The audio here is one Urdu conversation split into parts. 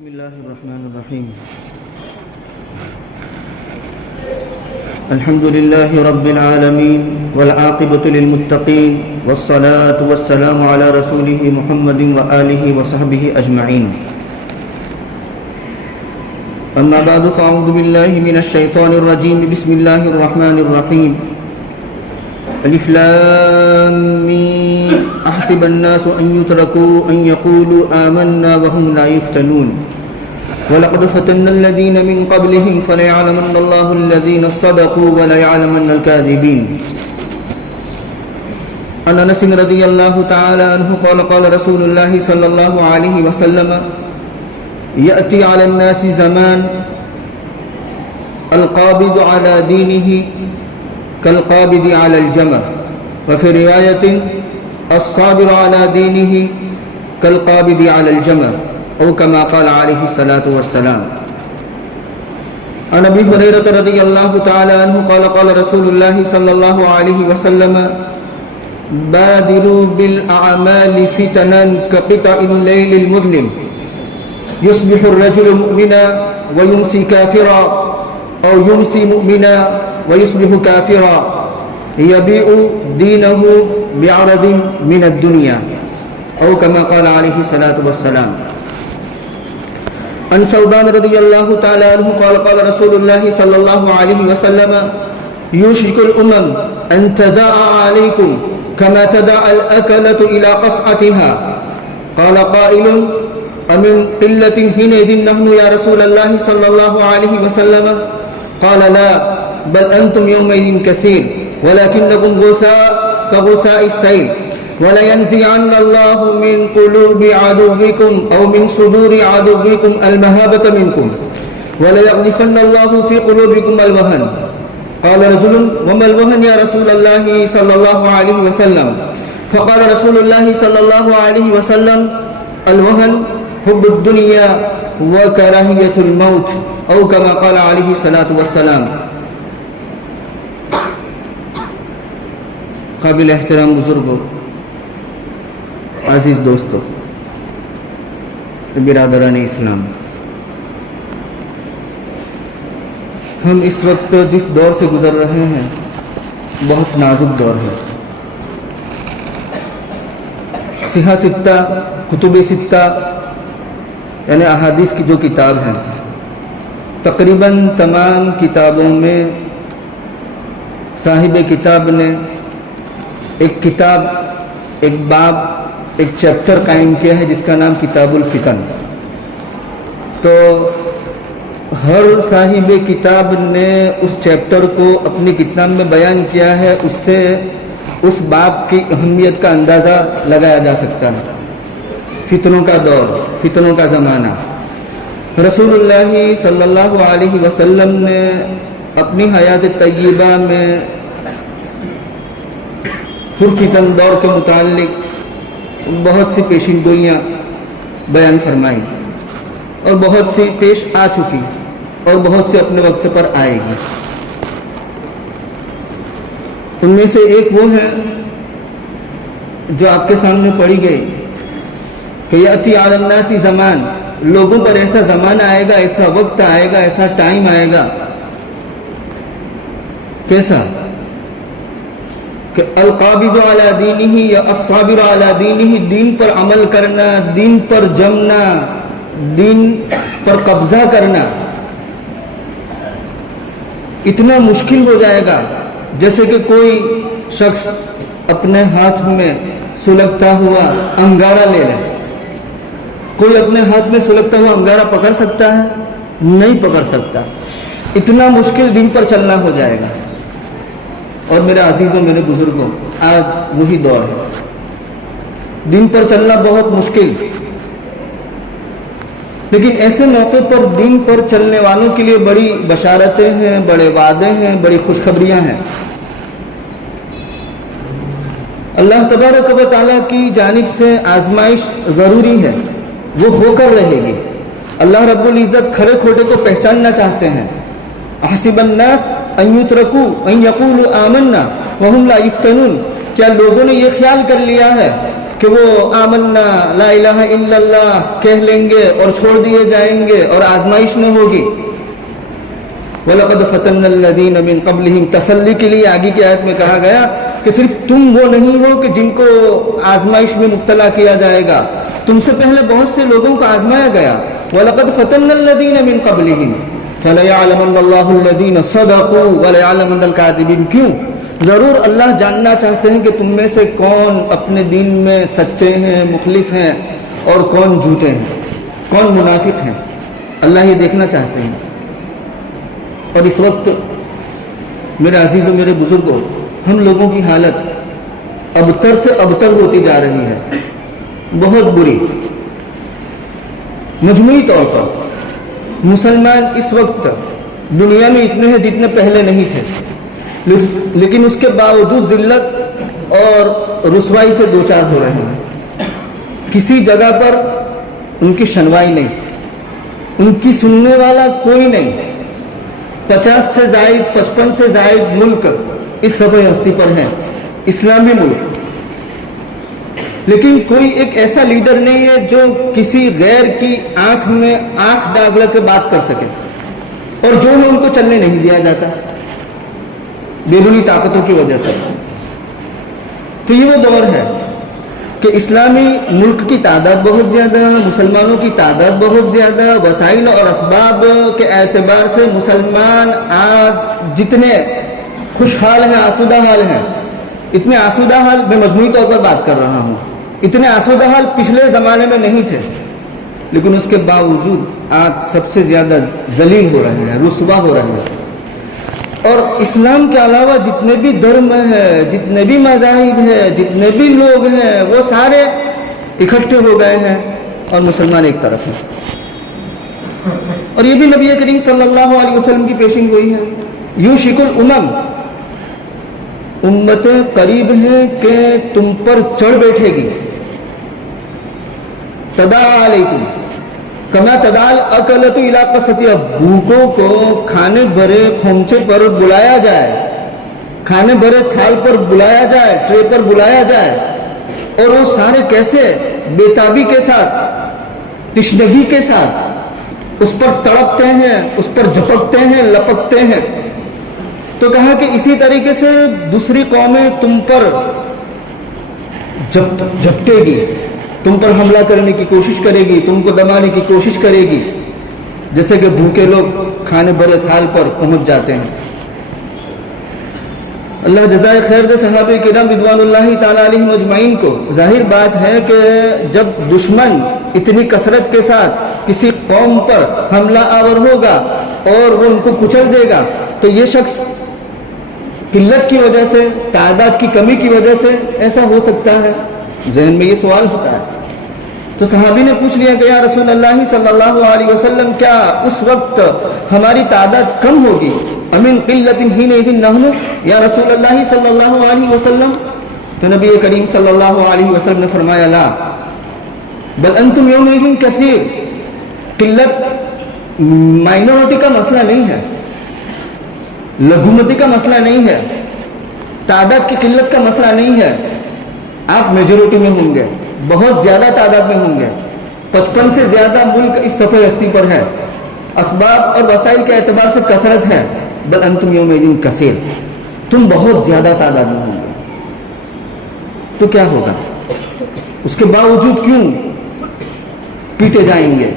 بسم الله الرحمن الرحيم. الحمد لله رب العالمين والعاقبة للمتقين والصلاة والسلام على رسوله محمد وآله وصحبه أجمعين. أما بعد فأعوذ بالله من الشيطان الرجيم. بسم الله الرحمن الرحيم. ألف لام ميم أحسب الناس أن يتركوا أن يقولوا آمنا وهم لا يفتنون ولقد فتنا الذين من قبلهم فليعلمن الله الذين صدقوا وليعلمن الكاذبين. عن أنس رضي الله تعالى عنه قال قال رسول الله صلى الله عليه وسلم يأتي على الناس زمان القابض على دينه كالقابض على الجمر وفي رواية الصابر على دينه كالقابض على الجمر أو كما قال عليه الصلاة والسلام. عن أبي هريرة رضي الله تعالى عنه قال قال رسول الله صلى الله عليه وسلم بادروا بالأعمال فتنا كقطع الليل المظلم يصبح الرجل مؤمنا ويمسي كافرا أو يمسي مؤمنا ويصبح كافرا يبيع دينه بعرض من الدنيا أو كما قال عليه الصلاة والسلام. عن ثوبان رضي الله تعالى عنه قال قال رسول الله صلى الله عليه وسلم يوشك الأمم أن تداعى عليكم كما تداعى الأكلة إلى قصعتها. قال قائل أمن قلة حينئذ نحن يا رسول الله صلى الله عليه وسلم؟ قال لا بل أنتم يومئذ كثير ولكنكم غثاء كغثاء السيل ولينزعن الله من قلوب عدوكم أو من صدور عدوكم المهابة منكم وليقذفن الله في قلوبكم الوهن. قال رجل وما الوهن يا رسول الله صلى الله عليه وسلم؟ فقال رسول الله صلى الله عليه وسلم الوهن حب الدنيا وكراهية الموت أو كما قال عليه الصلاة والسلام. قابل احترام بزرگوں، عزیز دوستوں، برادران اسلام، ہم اس وقت جس دور سے گزر رہے ہیں بہت نازک دور ہے. صحیح ستہ، کتب ستہ یعنی احادیث کی جو کتاب ہیں، تقریباً تمام کتابوں میں صاحب کتاب نے ایک کتاب، ایک باب، ایک چیپٹر قائم کیا ہے جس کا نام کتاب الفتن. تو ہر صاحب کتاب نے اس چیپٹر کو اپنی کتاب میں بیان کیا ہے، اس سے اس باب کی اہمیت کا اندازہ لگایا جا سکتا ہے. فتنوں کا دور، فتنوں کا زمانہ. رسول اللہ صلی اللہ علیہ وسلم نے اپنی حیات طیبہ میں پرفتن دور کے متعلق بہت سی پیشین گوئیاں بیان فرمائی اور بہت سی پیش آ چکی اور بہت سی اپنے وقت پر آئے گی. ان میں سے ایک وہ ہے جو آپ کے سامنے پڑھی گئی کہ یأتی علی الناس زمان، لوگوں پر ایسا زمانہ آئے گا، ایسا وقت آئے گا، ایسا ٹائم آئے گا. کیسا؟ کہ القابض علی دینہ یا الصابر علی دینہ، دین پر عمل کرنا، دین پر جمنا، دین پر قبضہ کرنا اتنا مشکل ہو جائے گا جیسے کہ کوئی شخص اپنے ہاتھ میں سلگتا ہوا انگارہ لے لے. کوئی اپنے ہاتھ میں سلگتا ہوا انگارہ پکڑ سکتا ہے؟ نہیں پکڑ سکتا. اتنا مشکل دین پر چلنا ہو جائے گا. اور میرے عزیزوں، میرے بزرگوں، آج وہی دور ہے. دین پر چلنا بہت مشکل، لیکن ایسے موقع پر دین پر چلنے والوں کے لیے بڑی بشارتیں ہیں، بڑے وعدے ہیں، بڑی خوشخبریاں ہیں. اللہ تبارک و تعالیٰ کی جانب سے آزمائش ضروری ہے، وہ ہو کر رہے گی. اللہ رب العزت کھرے کھوٹے کو پہچاننا چاہتے ہیں. احسب الناس ان یترکوا ان یقولوا آمنا وهم لا یفتنون، کیا لوگوں نے یہ خیال کر لیا ہے کہ وہ آمنا لا الہ الا اللہ کہہ لیں گے اور چھوڑ دیے جائیں گے اور آزمائش نہ ہوگی. وَلَقَدْ فَتَنَّا الَّذِينَ مِن قَبْلِهِمْ تسلی کے لیے آگے کی آیت میں کہا گیا کہ صرف تم وہ نہیں ہو کہ جن کو آزمائش میں مبتلا کیا جائے گا, تم سے پہلے بہت سے لوگوں کو آزمایا گیا. وَلَقَدْ فَتَنَّا الَّذِينَ مِن قَبْلِهِمْ فَلَيَعْلَمَنَّ اللَّهُ الَّذِينَ صَدَقُوا وَلَيَعْلَمَنَّ الْكَاذِبِينَ. کیوں؟ ضرور اللہ جاننا چاہتے ہیں کہ تم میں سے کون اپنے دین میں سچے ہیں, مخلص ہیں, اور کون جھوٹے ہیں, کون منافق ہیں. اللہ یہ دیکھنا چاہتے ہیں. اور اس وقت میرے عزیزوں, میرے بزرگوں, ہم لوگوں کی حالت ابتر سے ابتر ہوتی جا رہی ہے, بہت بری. مجموعی طور پر مسلمان اس وقت دنیا میں اتنے ہیں جتنے پہلے نہیں تھے, لیکن اس کے باوجود ذلت اور رسوائی سے دوچار ہو رہے ہیں. کسی جگہ پر ان کی شنوائی نہیں, ان کی سننے والا کوئی نہیں. 50 سے زائد 55 سے زائد ملک اس صفحہ ہستی پر ہیں, اسلامی ملک, لیکن کوئی ایک ایسا لیڈر نہیں ہے جو کسی غیر کی آنکھ میں آنکھ ڈال کر کے بات کر سکے, اور جو ہے ان کو چلنے نہیں دیا جاتا بیرونی طاقتوں کی وجہ سے. تو یہ وہ دور ہے کہ اسلامی ملک کی تعداد بہت زیادہ, مسلمانوں کی تعداد بہت زیادہ, وسائل اور اسباب کے اعتبار سے مسلمان آج جتنے خوشحال ہیں, آسودہ حال ہیں, اتنے آسودہ حال میں مجموعی طور پر بات کر رہا ہوں, اتنے آسودہ حال پچھلے زمانے میں نہیں تھے. لیکن اس کے باوجود آج سب سے زیادہ ذلیل ہو رہے ہیں, رسوا ہو رہے ہیں. اور اسلام کے علاوہ جتنے بھی دھرم ہیں, جتنے بھی مذاہب ہیں, جتنے بھی لوگ ہیں, وہ سارے اکٹھے ہو گئے ہیں اور مسلمان ایک طرف ہیں. اور یہ بھی نبی کریم صلی اللہ علیہ وسلم کی پیشن گوئی ہے. یوشک الامم, امتیں قریب ہیں کہ تم پر چڑھ بیٹھے گی. تداعی علیکم کما تدال اکلت الی قصتها, بھوکوں کو کھانے بھرے کھومچے پر بلایا جائے, کھانے بھرے تھال پر بلایا جائے, ٹرے پر بلایا جائے, اور وہ سارے کیسے بےتابی کے ساتھ, تشنگی کے ساتھ اس پر تڑپتے ہیں, اس پر جھپکتے ہیں, لپکتے ہیں. تو کہا کہ اسی طریقے سے دوسری قومیں تم پر جھپٹے گی, تم پر حملہ کرنے کی کوشش کرے گی, تم کو دبانے کی کوشش کرے گی, جیسے کہ بھوکے لوگ کھانے بھرے تھال پر پہنچ جاتے ہیں. اللہ جزائے خیر دے صحابہ کرام رضوان اللہ تعالی علیہم اجمعین کو. ظاہر بات ہے کہ جب دشمن اتنی کثرت کے ساتھ کسی قوم پر حملہ آور ہوگا اور وہ ان کو کچل دے گا, تو یہ شخص قلت کی وجہ سے, تعداد کی کمی کی وجہ سے ایسا ہو سکتا ہے. ذہن میں یہ سوال ہوتا ہے. تو صحابی نے پوچھ لیا کہ یا رسول اللہ صلی اللہ علیہ وسلم, کیا اس وقت ہماری تعداد کم ہوگی؟ امن قلت حینئذ نحن یا رسول اللہ صلی اللہ علیہ وسلم. تو نبی کریم صلی اللہ علیہ وسلم نے فرمایا لا بل انتم یومئذ کثیر. قلت مائنورٹی کا مسئلہ نہیں ہے, لگومتی کا مسئلہ نہیں ہے, تعداد کی قلت کا مسئلہ نہیں ہے. آپ میجورٹی میں ہوں گے, بہت زیادہ تعداد میں ہوں گے. 55 سے زیادہ ملک اس صفحہ ہستی پر ہے, اسباب اور وسائل کے اعتبار سے کثرت ہے. بل انتم یومئذ کثیر, تم بہت زیادہ تعداد میں ہوں گے. تو کیا ہوگا؟ اس کے باوجود کیوں پیٹے جائیں گے,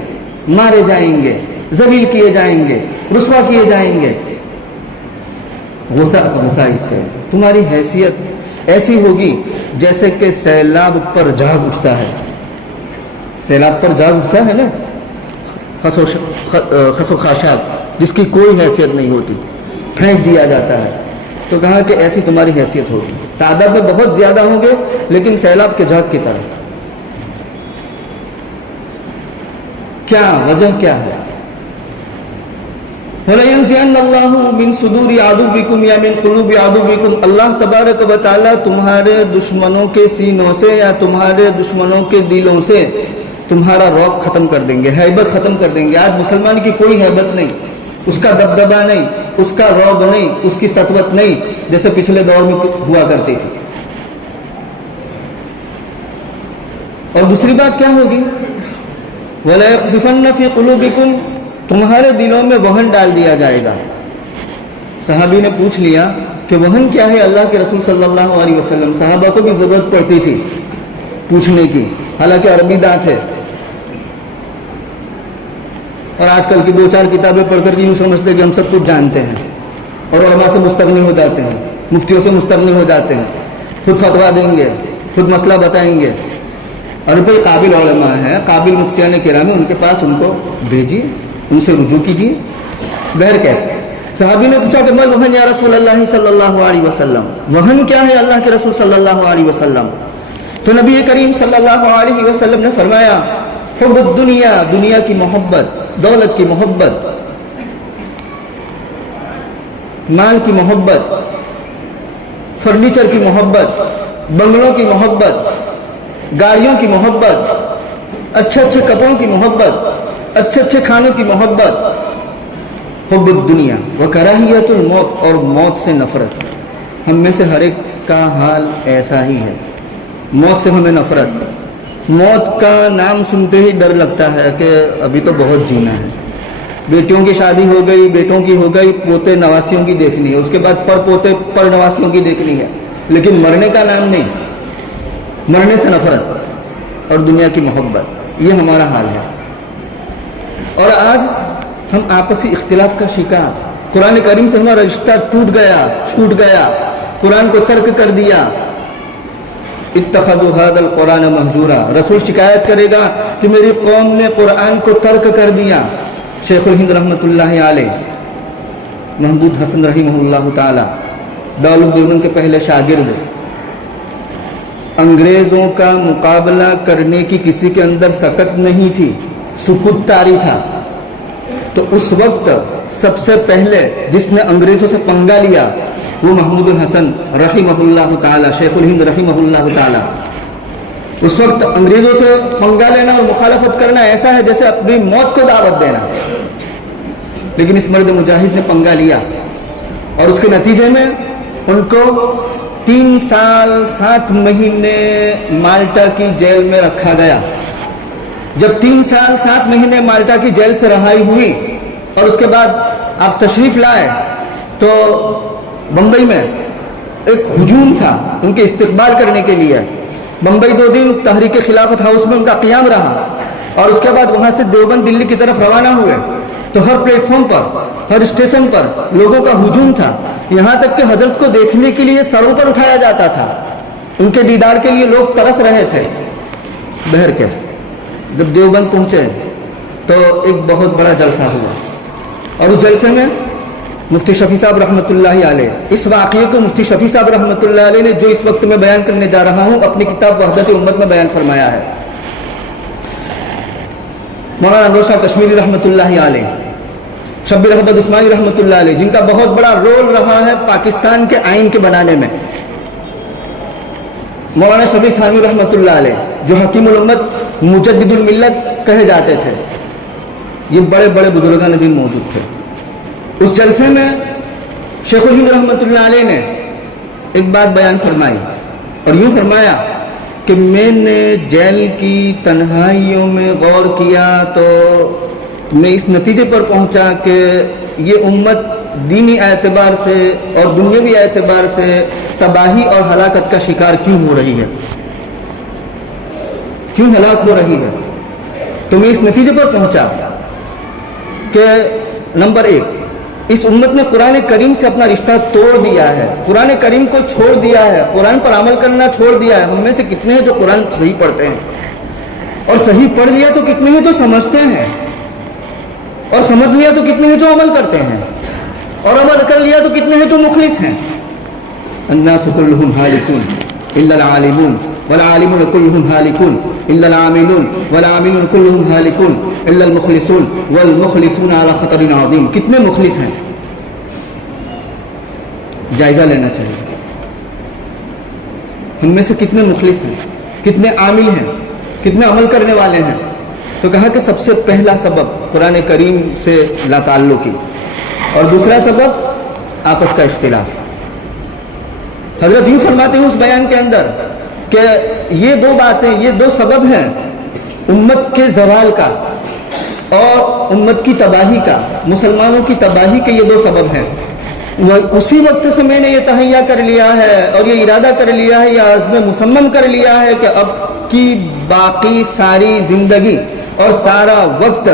مارے جائیں گے, ذلیل کیے جائیں گے, رسوا کیے جائیں گے؟ غصہ اس سے تمہاری حیثیت ایسی ہوگی جیسے کہ سیلاب پر جاگ اٹھتا ہے. سیلاب پر جاگ اٹھتا ہے نا, خس و خاشاک, جس کی کوئی حیثیت نہیں ہوتی, پھینک دیا جاتا ہے. تو کہا کہ ایسی تمہاری حیثیت ہوگی. تعداد میں بہت زیادہ ہوں گے لیکن سیلاب کے جاگ کی طرح. کیا وجہ کیا ہے؟ وَلَيَنزِعَنَّ اللَّهُ مِن صُدُورِ عَدُوِّكُمْ یا مِن قُلُوبِ عَدُوِّكُمْ, اللہ تبارک و تعالیٰ تمہارے دشمنوں کے سینوں سے یا تمہارے دشمنوں کے دلوں سے تمہارا رعب ختم کر دیں گے, ہیبت ختم کر دیں گے. آج مسلمان کی کوئی ہیبت نہیں, اس کا دبدبہ نہیں, اس کا رعب نہیں, اس کی سطوت نہیں, جیسے پچھلے دور میں ہوا کرتی تھی. اور دوسری بات کیا ہوگی؟ وَلَيَقْذِفَنَّ فِي قُلُوبِكُمْ، تمہارے دلوں میں وہن ڈال دیا جائے گا۔ صحابی نے پوچھ لیا کہ وہن کیا ہے اللہ کے رسول صلی اللہ علیہ وسلم؟ صحابہ کو بھی ضرورت پڑتی تھی پوچھنے کی، حالانکہ عربی داں تھے، اور آج کل کی 2-4 کتابیں پڑھ کر کے یوں سمجھتے ہیں کہ ہم سب کچھ جانتے ہیں، اور علماء سے مستغنی ہو جاتے ہیں، مفتیوں سے مستغنی ہو جاتے ہیں، خود فتویٰ دیں گے، خود مسئلہ بتائیں گے۔ اور بھائی قابل علماء ہیں، قابل مفتیان کرام ہیں، ان کے پاس ان کو بھیجیے، ان سے رجوع کیجیے۔ بہر کیسے صحابی نے پوچھا کہ مل وہن یا رسول اللہ صلی اللہ علیہ وسلم، وہن کیا ہے اللہ کے رسول صلی اللہ علیہ وسلم؟ تو نبی کریم صلی اللہ علیہ وسلم نے فرمایا حب الدنیا، دنیا کی محبت، دولت کی محبت، مال کی محبت، فرنیچر کی محبت، بنگلوں کی محبت، گاڑیوں کی محبت، اچھے اچھے کپڑوں کی محبت، اچھے اچھے کھانوں کی محبت، حب الدنیا وکراہیت الموت، اور موت سے نفرت۔ ہم میں سے ہر ایک کا حال ایسا ہی ہے، موت سے ہمیں نفرت، موت کا نام سنتے ہی ڈر لگتا ہے کہ ابھی تو بہت جینا ہے۔ بیٹیوں کی شادی ہو گئی، بیٹوں کی ہو گئی، پوتے نواسیوں کی دیکھنی ہے، اس کے بعد پر پوتے پر نواسیوں کی دیکھنی ہے، لیکن مرنے کا نام نہیں، مرنے سے نفرت اور دنیا کی محبت، یہ ہمارا حال ہے۔ اور آج ہم آپسی اختلاف کا شکار، قرآن کریم سے ہمارا رشتہ ٹوٹ گیا، چھوٹ گیا، قرآن کو ترک کر دیا۔ اتخذوا هذا القرآن مہجورا، رسول شکایت کرے گا کہ میری قوم نے قرآن کو ترک کر دیا۔ شیخ الہند رحمۃ اللہ علیہ، محمود حسن رحمہ اللہ تعالی، دارالعلوم کے پہلے شاگرد، انگریزوں کا مقابلہ کرنے کی کسی کے اندر سکت نہیں تھی، سکوت طاری تھا۔ تو اس وقت سب سے پہلے جس نے انگریزوں سے پنگا لیا وہ محمود الحسن رحمہ اللہ تعالی، شیخ الہند رحمہ اللہ تعالی۔ اس وقت انگریزوں سے پنگا لینا اور مخالفت کرنا ایسا ہے جیسے اپنی موت کو دعوت دینا، لیکن اس مرد مجاہد نے پنگا لیا، اور اس کے نتیجے میں ان کو 3 سال 7 مہینے مالٹا کی جیل میں رکھا گیا۔ جب 3 سال 7 مہینے مالٹا کی جیل سے رہائی ہوئی اور اس کے بعد آپ تشریف لائے تو بمبئی میں ایک ہجوم تھا ان کے استقبال کرنے کے لیے۔ بمبئی 2 دن تحریک خلافت ہاؤس میں ان کا قیام رہا، اور اس کے بعد وہاں سے دیوبند دلی کی طرف روانہ ہوئے تو ہر پلیٹ فارم پر، ہر اسٹیشن پر لوگوں کا ہجوم تھا، یہاں تک کہ حضرت کو دیکھنے کے لیے سروں پر اٹھایا جاتا تھا، ان کے دیدار کے لیے لوگ ترس رہے تھے۔ بہر کے جب دیوبند پہنچے تو ایک بہت بڑا جلسہ ہوا، اور اس جلسے میں مفتی شفیع صاحب رحمۃ اللہ علیہ، اس واقعے کو مفتی شفیع صاحب رحمۃ اللہ علیہ نے جو اس وقت میں بیان کرنے جا رہا ہوں اپنی کتاب وحدت امت میں بیان فرمایا ہے۔ مولانا انور شاہ کشمیری رحمۃ اللہ علیہ، شبیر احمد عثمانی رحمۃ اللہ علیہ، جن کا بہت بڑا رول رہا ہے پاکستان کے آئین کے بنانے میں، مولانا شبیر تھانوی رحمۃ اللہ علیہ جو حکیم الامت مجدد الملت کہے جاتے تھے، یہ بڑے بڑے بزرگان دین موجود تھے۔ اس جلسے میں شیخ الہند رحمۃ اللہ علیہ نے ایک بات بیان فرمائی، اور یوں فرمایا کہ میں نے جیل کی تنہائیوں میں غور کیا تو میں اس نتیجے پر پہنچا کہ یہ امت دینی اعتبار سے اور دنیاوی اعتبار سے تباہی اور ہلاکت کا شکار کیوں ہو رہی ہے، کیوں ہلاک ہو رہی ہے۔ تو میں اس نتیجے پر پہنچا کہ نمبر 1، اس امت نے قرآن کریم سے اپنا رشتہ توڑ دیا ہے، قرآن کریم کو چھوڑ دیا ہے، قرآن پر عمل کرنا چھوڑ دیا ہے۔ ہم میں سے کتنے ہیں جو قرآن صحیح پڑھتے ہیں، اور صحیح پڑھ لیا تو کتنے ہیں جو سمجھتے ہیں، اور سمجھ لیا تو کتنے ہیں جو عمل کرتے ہیں، اور عمل کر لیا تو کتنے ہیں جو مخلص ہیں۔ الناس كلهم هالكون الا العالمون والعالمون كلهم هالكون الا العاملون والعاملون كلهم هالكون الا المخلصون والمخلصون على خطر عظیم۔ کتنے مخلص ہیں، جائزہ لینا چاہیے، ہم میں سے کتنے مخلص ہیں، کتنے عامل ہیں، کتنے عمل کرنے والے ہیں۔ تو کہا کہ سب سے پہلا سبب قرآن کریم سے لا تعلقی، اور دوسرا سبب آپس کا اختلاف۔ حضرت یوں فرماتے ہیں اس بیان کے اندر کہ یہ دو باتیں، یہ دو سبب ہیں امت کے زوال کا اور امت کی تباہی کا، مسلمانوں کی تباہی کے یہ دو سبب ہیں۔ اسی وقت سے میں نے یہ تہیہ کر لیا ہے اور یہ ارادہ کر لیا ہے، یہ عزم مصمم کر لیا ہے کہ اب کی باقی ساری زندگی اور سارا وقت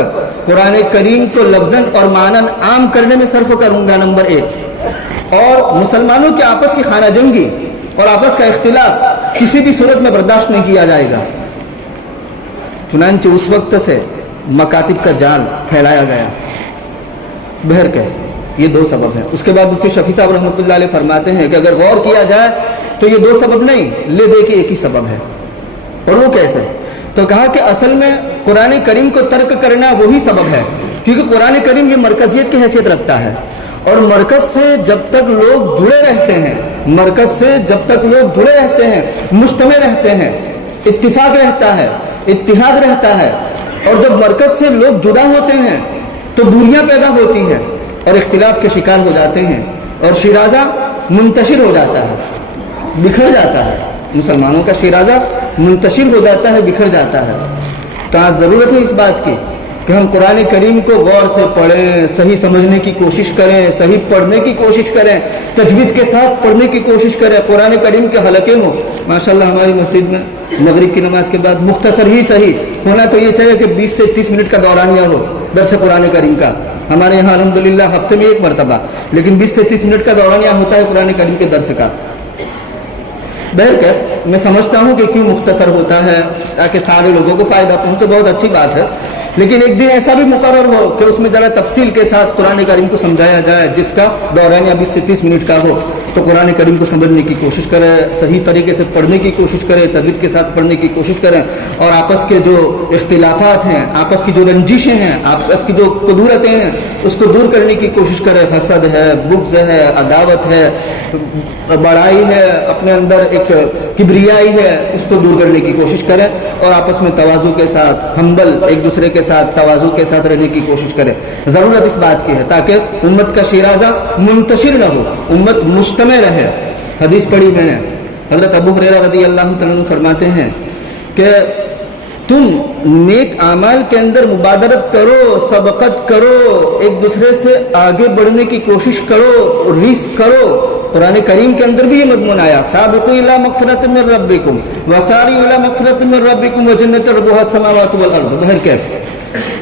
قرآن کریم کو لفظاً اور معناً عام کرنے میں صرف کروں گا، نمبر 1، اور مسلمانوں کے آپس کی خانہ جنگی اور آپس کا اختلاف کسی بھی صورت میں برداشت نہیں کیا جائے گا۔ چنانچہ اس وقت سے مکاتب کا جال پھیلایا گیا۔ بہرکیف یہ دو سبب ہیں۔ اس کے بعد مفتی شفیع صاحب رحمۃ اللہ علیہ فرماتے ہیں کہ اگر غور کیا جائے تو یہ دو سبب نہیں، لے دے کے ایک ہی سبب ہے۔ اور وہ کیسے؟ تو کہا کہ اصل میں قرآن کریم کو ترک کرنا وہی سبب ہے، کیونکہ قرآن کریم یہ مرکزیت کی حیثیت رکھتا ہے، اور مرکز سے جب تک لوگ جڑے رہتے ہیں، مرکز سے جب تک لوگ جڑے رہتے ہیں، مجتمع رہتے ہیں، اتفاق رہتا ہے، اتحاد رہتا ہے، اور جب مرکز سے لوگ جدا ہوتے ہیں تو دوریاں پیدا ہوتی ہیں اور اختلاف کے شکار ہو جاتے ہیں، اور شیرازہ منتشر ہو جاتا ہے، بکھر جاتا ہے، مسلمانوں کا شیرازہ منتشر ہو جاتا ہے، بکھر جاتا ہے۔ تو آج ضرورت ہے اس بات کی کہ ہم قرآن کریم کو غور سے پڑھیں، صحیح سمجھنے کی کوشش کریں، صحیح پڑھنے کی کوشش کریں، تجوید کے ساتھ پڑھنے کی کوشش کریں، قرآن کریم کے حلقے ہوں۔ ماشاءاللہ ہماری مسجد میں مغرب کی نماز کے بعد مختصر ہی صحیح ہونا تو یہ چاہیے کہ 20 سے 30 منٹ کا دورانیہ ہو درس قرآن کریم کا۔ ہمارے یہاں الحمدللہ ہفتے میں ایک مرتبہ، لیکن 20 سے 30 منٹ کا دورانیہ ہوتا ہے قرآن کریم کے درس کا۔ بہرکیف میں سمجھتا ہوں کہ کیوں مختصر ہوتا ہے، تاکہ سارے لوگوں کو فائدہ پہنچے، بہت اچھی بات ہے، لیکن ایک دن ایسا بھی مقرر ہو کہ اس میں ذرا تفصیل کے ساتھ قرآن کریم کو سمجھایا جائے، جس کا دورانیہ 20 سے 30 منٹ کا ہو، تو قرآن کریم کو سمجھنے کی کوشش کریں، صحیح طریقے سے پڑھنے کی کوشش کریں، تجوید کے ساتھ پڑھنے کی کوشش کریں، اور آپس کے جو اختلافات ہیں، آپس کی جو رنجشیں ہیں، آپس کی جو قدورتیں ہیں، اس کو دور کرنے کی کوشش کریں۔ حسد ہے، بغض ہے، عداوت ہے، بڑائی ہے، اپنے اندر ایک کبریائی ہے، اس کو دور کرنے کی کوشش کریں، اور آپس میں تواضع کے ساتھ، ہمبل ایک دوسرے کے ساتھ، تواضع کے ساتھ رہنے کی کوشش کریں۔ ضرورت اس بات کی ہے تاکہ امت کا شیرازہ منتشر نہ ہو، امت مجتمع رہے۔ حدیث پڑھی میں نے، حضرت ابو ہریرہ رضی اللہ تعالیٰ عنہ فرماتے ہیں کہ تم نیک اعمال کے اندر مبادرت کرو، سبقت کرو، ایک دوسرے سے آگے بڑھنے کی کوشش کرو، ریس کرو۔ قرآن کریم کے اندر بھی یہ مضمون آیا، سابقوا الی مغفرۃ من ربکم وسارعوا الی مغفرۃ من ربکم وجنۃ عرضها السماوات والارض۔ بہرکیف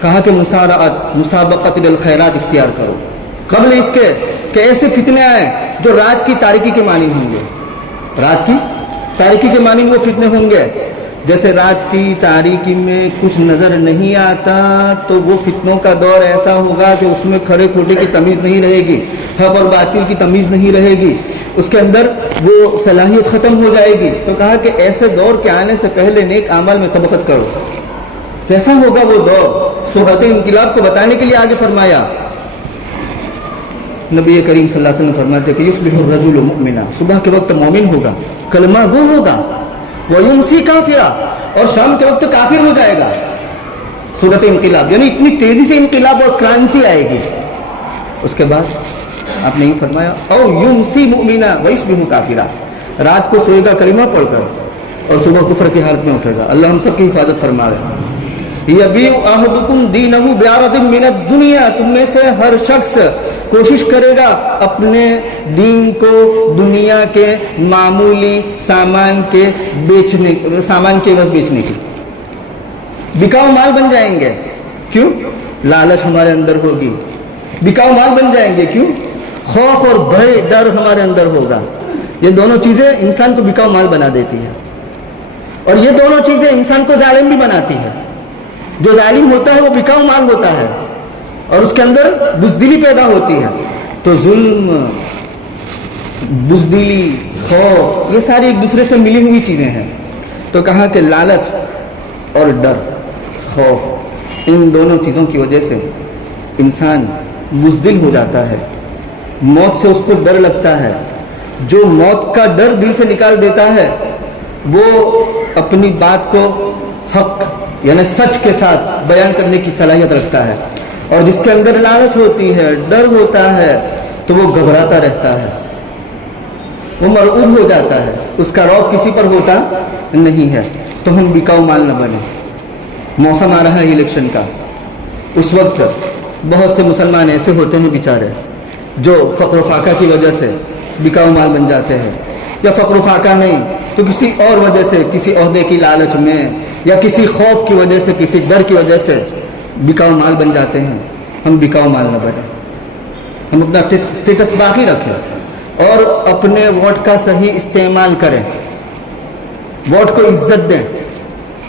کہا کہ مسابقت بالخیرات اختیار کرو، قبل اس کے کہ ایسے فتنے آئیں جو رات کی تاریکی کے مانند ہوں گے، رات کی تاریکی کے مانند وہ فتنے ہوں گے۔ جیسے رات کی تاریکی میں کچھ نظر نہیں آتا تو وہ فتنوں کا دور ایسا ہوگا کہ اس میں کھڑے کھوٹے کی تمیز نہیں رہے گی، حق اور باطل کی تمیز نہیں رہے گی، اس کے اندر وہ صلاحیت ختم ہو جائے گی۔ تو کہا کہ ایسے دور کے آنے سے پہلے نیک اعمال میں سبقت کرو۔ کیسا ہوگا وہ دور؟ صورت انقلاب کو بتانے کے لیے آگے فرمایا، نبی کریم صلی اللہ علیہ وسلم فرماتے کہ یصبح الرجل مؤمنا، صبح کے وقت مومن ہوگا، کلمہ گو ہوگا، وَيُمْسِي كَافِرًا، اور شام کے وقت کافر ہو جائے گا۔ صورت انقلاب یعنی اتنی تیزی سے انقلاب اور کرانتی آئے گی۔ اس کے بعد آپ نے یہ فرمایا او یمسی مؤمنا ویصبح کافرا، رات کو سوئے گا کلمہ پڑھ کر اور صبح کفر کی حالت میں اٹھے گا۔ اللہ ہم سب کی حفاظت فرمائے۔ یبیع احدکم دینہ بعرض من الدنیا، تم میں سے ہر شخص کوشش کرے گا اپنے دین کو دنیا کے معمولی سامان کے عوض بیچنے کی۔ بکاؤ مال بن جائیں گے، کیوں؟ لالچ ہمارے اندر ہوگی، بکاؤ مال بن جائیں گے، کیوں؟ خوف اور بھے، ڈر ہمارے اندر ہوگا۔ یہ دونوں چیزیں انسان کو بکاؤ مال بنا دیتی ہے، اور یہ دونوں چیزیں انسان کو ظالم بھی بناتی ہے۔ جو ظالم ہوتا ہے وہ بکاؤ مال ہوتا ہے اور اس کے اندر بزدلی پیدا ہوتی ہے۔ تو ظلم، بزدلی، خوف، یہ ساری ایک دوسرے سے ملی ہوئی چیزیں ہیں۔ تو کہا کہ لالچ اور ڈر، خوف، ان دونوں چیزوں کی وجہ سے انسان بزدل ہو جاتا ہے، موت سے اس کو ڈر لگتا ہے۔ جو موت کا ڈر دل سے نکال دیتا ہے وہ اپنی بات کو حق یعنی سچ کے ساتھ بیان کرنے کی صلاحیت رکھتا ہے، اور جس کے اندر لالچ ہوتی ہے، ڈر ہوتا ہے، تو وہ گھبراتا رہتا ہے۔ وہ مرعوب ہو جاتا ہے، اس کا رعب کسی پر ہوتا نہیں ہے۔ تو ہم بکاؤ مال نہ بنیں۔ موسم آ رہا ہے الیکشن کا، اس وقت بہت سے مسلمان ایسے ہوتے ہیں بیچارے جو فقر و فاقہ کی وجہ سے بکاؤ مال بن جاتے ہیں، یا فقر و فاقہ نہیں تو کسی اور وجہ سے، کسی عہدے کی لالچ میں یا کسی خوف کی وجہ سے، کسی ڈر کی وجہ سے بکاؤ مال بن جاتے ہیں۔ ہم بکاؤ مال نہ بنیں، ہم اپنا اسٹیٹس باقی رکھیں اور اپنے ووٹ کا صحیح استعمال کریں، ووٹ کو عزت دیں۔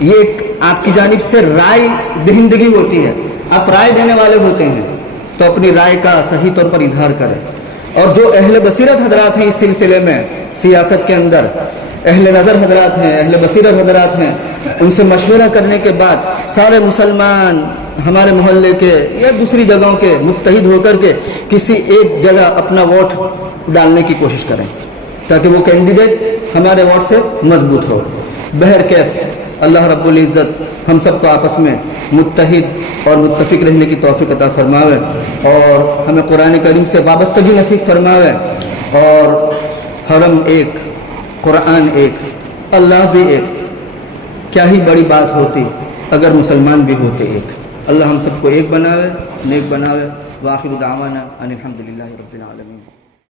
یہ ایک آپ کی جانب سے رائے دہندگی ہوتی ہے، آپ رائے دینے والے ہوتے ہیں تو اپنی رائے کا صحیح طور پر اظہار کریں۔ اور جو اہل بصیرت حضرات ہیں اس سلسلے میں، سیاست کے اندر اہل نظر حضرات ہیں، اہل بصیرت حضرات ہیں، ان سے مشورہ کرنے کے بعد سارے مسلمان ہمارے محلے کے یا دوسری جگہوں کے متحد ہو کر کے کسی ایک جگہ اپنا ووٹ ڈالنے کی کوشش کریں تاکہ وہ کینڈیڈیٹ ہمارے ووٹ سے مضبوط ہو۔ بہرکیف اللہ رب العزت ہم سب کو آپس میں متحد اور متفق رہنے کی توفیق عطا فرماوے اور ہمیں قرآن کریم سے وابستگی نصیب فرماوے، اور حرم ایک، قرآن ایک، اللہ بھی ایک، کیا ہی بڑی بات ہوتی اگر مسلمان بھی ہوتے ایک۔ اللہ ہم سب کو ایک بناوے، نیک بناوے۔ وآخر دعوانا ان الحمدللہ رب العالمین۔